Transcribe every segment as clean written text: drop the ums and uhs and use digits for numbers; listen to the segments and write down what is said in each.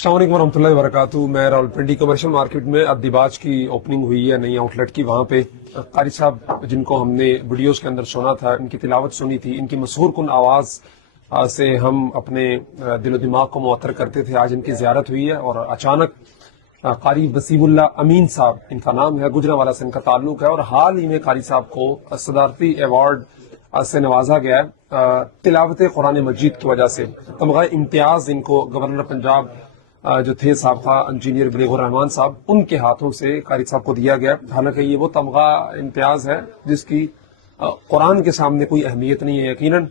अस्सलाम वालेकुम warahmatullahi wabarakatuh। मैं रावलपिंडी कमर्शियल मार्केट में अद्दिबाज की ओपनिंग हुई है, नई आउटलेट की। वहाँ पे कारी साहब जिनको हमने वीडियोस के अंदर सुना था, इनकी तिलावत सुनी थी, इनकी मशहूर कुन आवाज़ से हम अपने दिलो दिमाग को मुअत्तर करते थे। आज इनकी ज़ियारत हुई है और अचानक कारी वसीमुल्लाह अमीन साहब इनका नाम है, गुजरांवाला से इनका ताल्लुक है और हाल ही में कारी साहब को सदारती अवार्ड से नवाजा गया है तिलावत कुरान मजीद की वजह से। तमगा इम्तियाज इनको गवर्नर पंजाब जो थे साबका इंजीनियर बलीगुर रहमान साहब, उनके हाथों से कारी साहब को दिया गया। हालांकि ये वो तमगा इम्तियाज है जिसकी कुरान के सामने कोई अहमियत नहीं है। यकीनन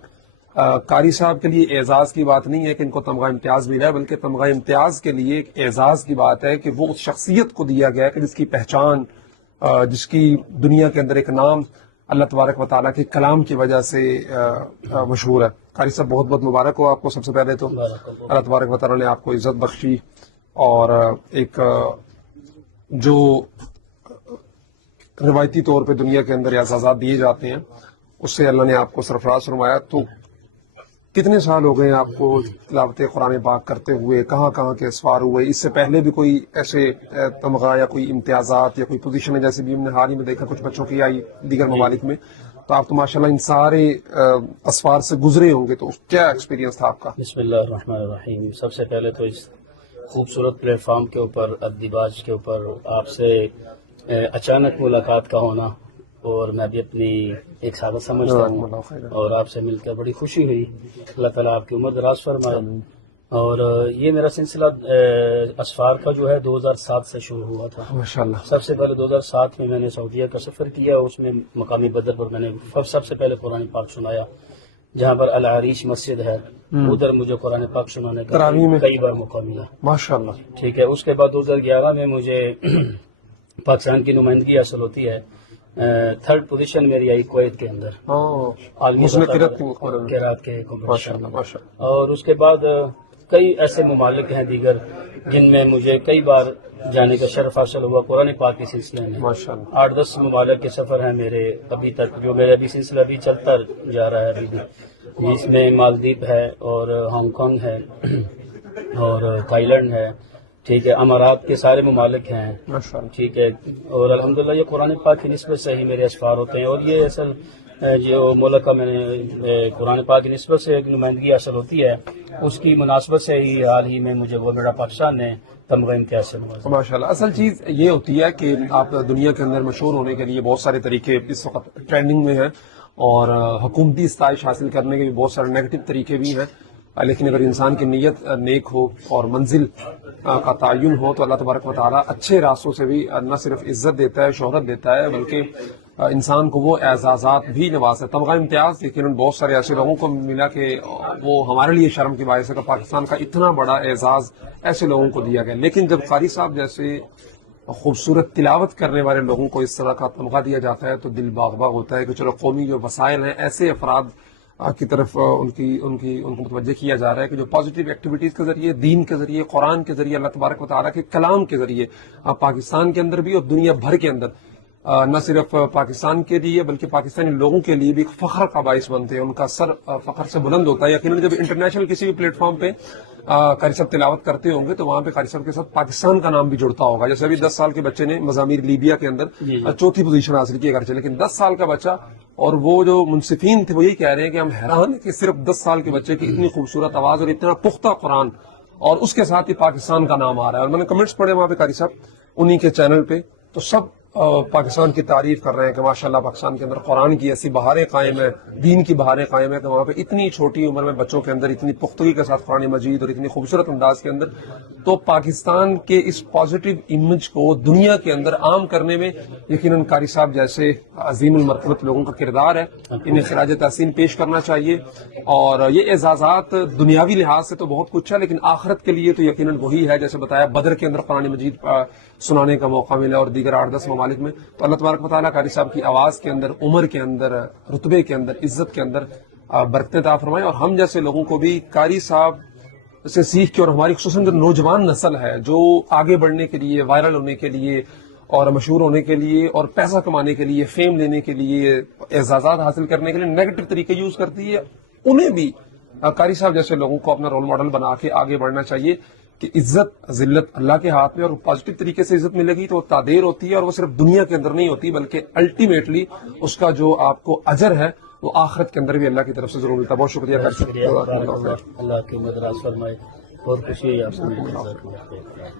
कारी साहब के लिए एजाज की बात नहीं है कि इनको तमगा इम्तियाज मिला है, बल्कि तमगा इम्तियाज के लिए एक एजाज की बात है कि वो उस शख्सियत को दिया गया है कि जिसकी पहचान, जिसकी दुनिया के अंदर एक नाम अल्लाह तबारक व तआला के कलाम की वजह से मशहूर है। कारी साहब बहुत बहुत मुबारक हो आपको। सबसे पहले तो अल्लाह तबारक व तआला ने आपको इज्जत बख्शी और एक जो रिवायती तौर पे दुनिया के अंदर एजाज़ात दिए जाते हैं उससे अल्लाह ने आपको सरफराज फरमाया। तो कितने साल हो गए आपको तिलावत कुरान पाक करते हुए, कहाँ कहाँ के असफार हुए? इससे पहले भी कोई ऐसे तमगा या कोई इम्तियाजात या कोई पोजीशन है? जैसे भी हमने हाल ही में देखा कुछ बच्चों की आई दीगर ममालिक में, तो आप तो माशाल्लाह इन सारे असफार से गुजरे होंगे, तो क्या एक्सपीरियंस था आपका? बिस्मिल्लाहिर्रहमानिर्रहीम। सबसे पहले तो इस खूबसूरत प्लेटफॉर्म के ऊपर, अद्दिबाज के ऊपर आपसे अचानक मुलाकात का होना, और मैं भी अपनी एक सादत समझता हूँ और आपसे मिलकर बड़ी खुशी हुई। अल्लाह ताला आपकी उम्र दराज फरमाए। और ये मेरा सिलसिला असफार का जो है 2007 से शुरू हुआ था माशाल्लाह। सबसे पहले 2007 में मैंने सऊदीया का सफ़र किया। उसमें मकामी बदर पर मैंने सबसे पहले कुरान पाक सुनाया, जहाँ पर अल आरिश मस्जिद है, उधर मुझे कुरान पाक सुनाने का कई बार मौका मिला माशाल्लाह। ठीक है। उसके बाद 2011 में मुझे पाकिस्तान की नुमाइंदगी हासिल होती है। थर्ड पोजीशन मेरी आई कुवैत के अंदर किरात के कॉम्पिटिशन। और उसके बाद कई ऐसे ममालिक हैं दीगर जिनमें मुझे कई बार जाने का शर्फ हासिल हुआ कुरान पाक के सिलसिले में। 8-10 ममालिक के सफ़र हैं मेरे अभी तक, जो मेरा अभी सिलसिला भी चलता जा रहा है अभी भी। इसमें मालदीव है और हांगकांग है और थाईलैंड है, ठीक है, अमारात के सारे ममालिक हैं, ठीक है। और अल्हम्दुलिल्लाह ये कुरान पाक की निस्बत से ही मेरे असफार होते हैं। और ये असल जो मुल्क का मैंने कुरान पाक की निस्बत से एक नुमाइंदगी हासिल होती है, उसकी मुनासबत से ही हाल ही में मुझे वो मेरा पाकिस्तान ने तमगा इम्तियाज से नवाजा। माशाल्लाह। असल चीज़ ये होती है कि आप दुनिया के अंदर मशहूर होने के लिए बहुत सारे तरीके इस वक्त ट्रेंडिंग में हैं और हुकूमती स्ताइश हासिल करने के भी बहुत सारे नेगेटिव तरीके भी हैं, लेकिन अगर इंसान की नीयत नेक हो और मंजिल का तयन हो तो अल्लाह तबारक व तआला अच्छे रास्तों से भी न सिर्फ इज्जत देता है, शोहरत देता है, बल्कि इंसान को वो एजाज़ात भी नवाजता है। तमगा इम्तियाज लेकिन बहुत सारे ऐसे लोगों को मिला कि वो हमारे लिए शर्म की बात है कि पाकिस्तान का इतना बड़ा एजाज़ ऐसे लोगों को दिया गया। लेकिन जब कारी साहब जैसे खूबसूरत तिलावत करने वाले लोगों को इस तरह का तमगा दिया जाता है तो दिल बाग बाग होता है कि चलो कौमी जो वसाइल हैं ऐसे अफराद की तरफ उनको मुतवज्जे किया जा रहा है कि जो पॉजिटिव एक्टिविटीज के जरिए, दीन के जरिए, कुरान के जरिए, अल्लाह तबारक व तआला के कलाम के जरिए पाकिस्तान के अंदर भी और दुनिया भर के अंदर न सिर्फ पाकिस्तान के लिए बल्कि पाकिस्तानी लोगों के लिए भी एक फख्र का बाइस बनते हैं, उनका सर फख्र से बुलंद होता है। यकीनन जब इंटरनेशनल किसी भी प्लेटफॉर्म पे कारी साहब तिलावत करते होंगे तो वहां पे कारी साहब के साथ पाकिस्तान का नाम भी जुड़ता होगा। जैसे अभी 10 साल के बच्चे ने मज़ामीर लीबिया के अंदर चौथी पोजीशन हासिल की अगरचे, लेकिन 10 साल का बच्चा, और वो जो मुंसिफीन थे वो यही कह रहे हैं कि हम हैरान हैं कि सिर्फ 10 साल के बच्चे की इतनी खूबसूरत आवाज और इतना पुख्ता कुरान और उसके साथ ही पाकिस्तान का नाम आ रहा है। और मैंने कमेंट्स पढ़े वहां पे कारी साहब उन्हीं के चैनल पे, तो सब पाकिस्तान की तारीफ कर रहे हैं कि माशाल्लाह पाकिस्तान के अंदर कुरान की ऐसी बहारें कायम है, दीन की बहारें कायम है कि वहाँ पे इतनी छोटी उम्र में बच्चों के अंदर इतनी पुख्तगी के साथ कुरान मजीद और इतनी खूबसूरत अंदाज के अंदर, तो पाकिस्तान के इस पॉजिटिव इमेज को दुनिया के अंदर आम करने में यकीनन कारी साहब जैसे अजीमुल मरतबत लोगों का किरदार है। इन्हें खिराज तहसीन पेश करना चाहिए। और ये एजाज़ात दुनियावी लिहाज से तो बहुत कुछ है, लेकिन आखिरत के लिए तो यकीनन वही है जैसे बताया बदर के अंदर कुरान मजीद सुनाने का मौका मिला और दीगर 8-10 ममालिक में। तो अल्लाह तबारक व तआला कारी साहब की आवाज के अंदर, उम्र के अंदर, रुतबे के अंदर, इज्जत के अंदर बरकतें अता फरमाए। और हम जैसे लोगों को भी कारी साहब से सीख के, और हमारी खुसूसन जो नौजवान नस्ल है जो आगे बढ़ने के लिए, वायरल होने के लिए और मशहूर होने के लिए और पैसा कमाने के लिए, फेम लेने के लिए, एजाज़ात हासिल करने के लिए नेगेटिव तरीके यूज करती है, उन्हें भी कारी साहब जैसे लोगों को अपना रोल मॉडल बना के आगे बढ़ना चाहिए। کہ عزت ذلت اللہ کے ہاتھ میں، اور پازیٹو طریقے سے عزت ملے گی تو وہ تعدیر ہوتی ہے، اور وہ صرف دنیا کے اندر نہیں ہوتی بلکہ الٹیمیٹلی اس کا جو آپ کو اجر ہے وہ آخرت کے اندر بھی اللہ کی طرف سے ضرور ملتا ہے. بہت شکریہ. شکریہ. اللہ کی مدد فرمائے. اور خوشی ہے آپ سے.